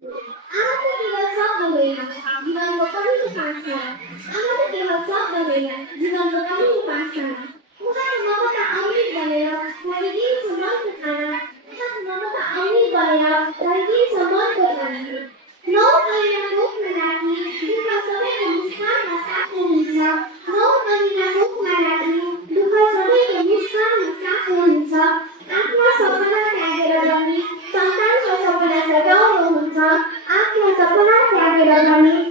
आमाको केवल शब्द होइन, जीवनको पहिलो पाठशाला। आमाको केवल शब्द होइन, जीवनको पहिलो पाठशाला। उहाँको ममता अमृत बनेर ढल्किन्छ मनको खाना। उहाँको ममता अमृत बनेर ढल्किन्छ मनको खाना। 9 महिना मुखमा राखी दुःख सबैको मुस्कानमा साथमा हुन्छ। 9 महिना मुखमा राखी दुःख सबैको मुस्कानमा साथमा हुन्छ। आफ्ना सपना त्यागेर पनि सन्तानको सपना सजाउनुहुन्छ। आफ्ना सपना त्यागेर पनि